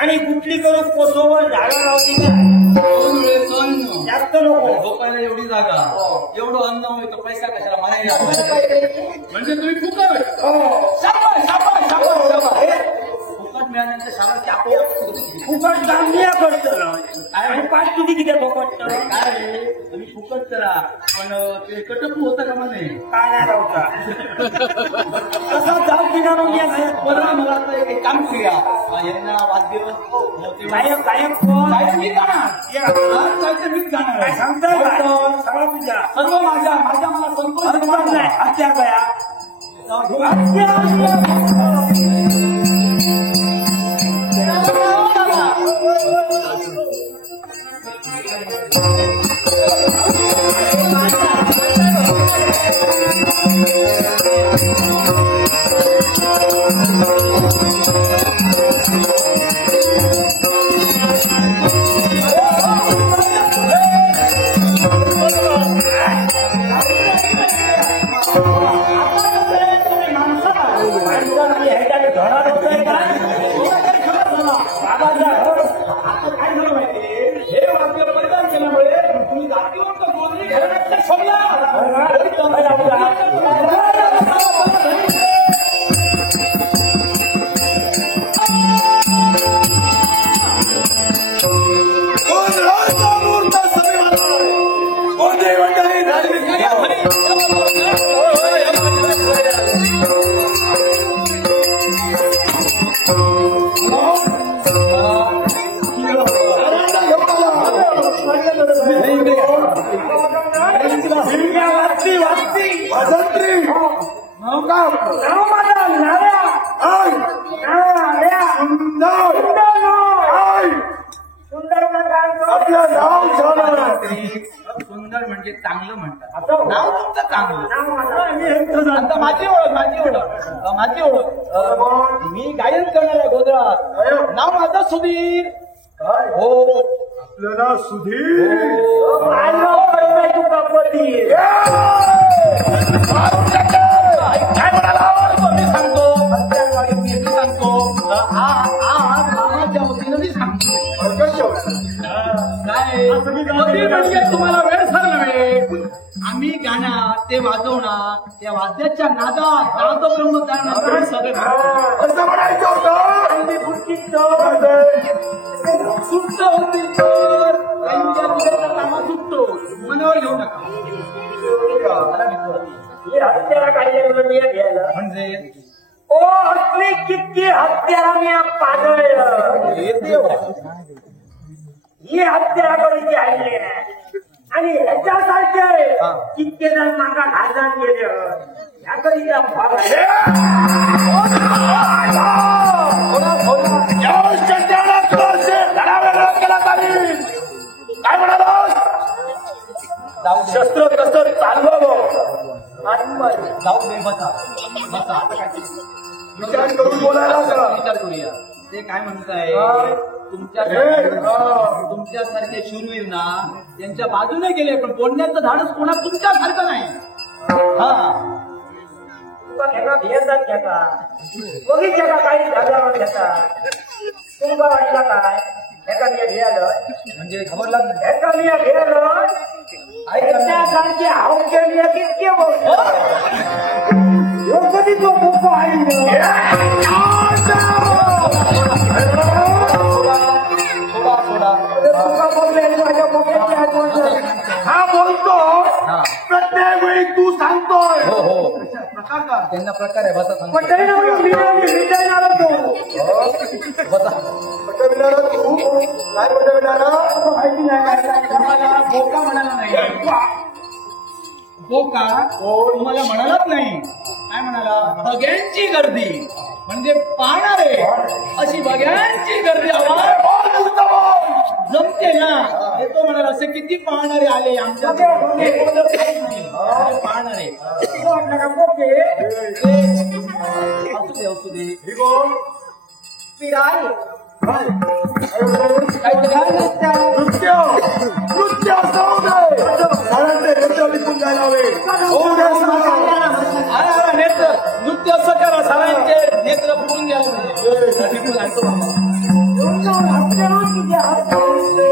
आणि कुठली करून कोसोवर झाडं लावली जास्त नको झोपायला एवढी जागा एवढं अन्न मिळतो पैसा कशाला म्हणायला म्हणजे तुम्ही फुकट शाबास शाबास शाबास शाबास फुकट मिळाल्यानंतर शाबासची आपोआप फुकट दामिया करतो आणि पाच तुझी किती फुकट काय तुम्ही फुकट करा पण ते कटकू होतं का म्हणे काय नाही राहता तसं जाऊ दिना बरं मला आता एक काम करूया यांना वाद्य कायम कायम मी जाणार मीच जाणार काय सांगताय सगळं तुझ्या सर्व माझ्या माझ्या मला संतोष नाही हत्या कया सुंदर म्हणजे चांगलं म्हणतात नाव तुमचं चांगलं आता माझी ओळख मी गायन करणार आहे गोंधळात नाव माझं सुधीर हो आपलं नाव सुधीर काय म्हणाला मी सांगतो मामाच्या वतीनं मी सांगतो काय म्हणजे तुम्हाला वेळ सर नव्हे आम्ही गाणं ते वाजवणार त्या वाद्याच्या नादात नादब्रह्म करणार सगळे असं म्हणायचं होतं सुट्ट होती तर कामा सुटतो मनावर घेऊ नका म्हणजे ओ असली किती हत्यारा मी पाडळ ही हत्या करायची आली आणि ह्याच्यासारखे कितके जण मागा घालण्यात गेले याकरिता काय म्हणाला शस्त्र कसं चालवावं जाऊ दे बसा बसा विचार करून बोलायला विचार करूया ते काय म्हणताय तुमच्यासारखे शूरवीर ना त्यांच्या बाजूने गेले पण बोलण्याचं धाडस कोणा तुमच्यासारखं नाही हा घेतात घेता बघितलं का काही झाल्यावर घेता तुमका वाटला काय एका मी घेलं म्हणजे खबर लागली एका मी घेलं त्यासारखे हाव केली कितके बोलतो कधी तो खूप हा बोलतो प्रत्येक वेळी तू सांगतोय हो हो त्यांना प्रकार आहे बसा सांगतो बसा पटविणारा तू काय पटविणारा तुम्हाला बोका म्हणाला नाही बोका तुम्हाला म्हणालाच नाही काय म्हणाला बघ्यांची गर्दी म्हणजे पाहणारे अशी बघ्यांची गर्दी जमते ना हे तो म्हणाला असे किती पाहणारे आले आमच्या पाहणारे असू दे नृत्य नृत्य असं करा सगळ्यांचे नेत्र फुटून द्या हसतो हसतो तुझ्या हसतो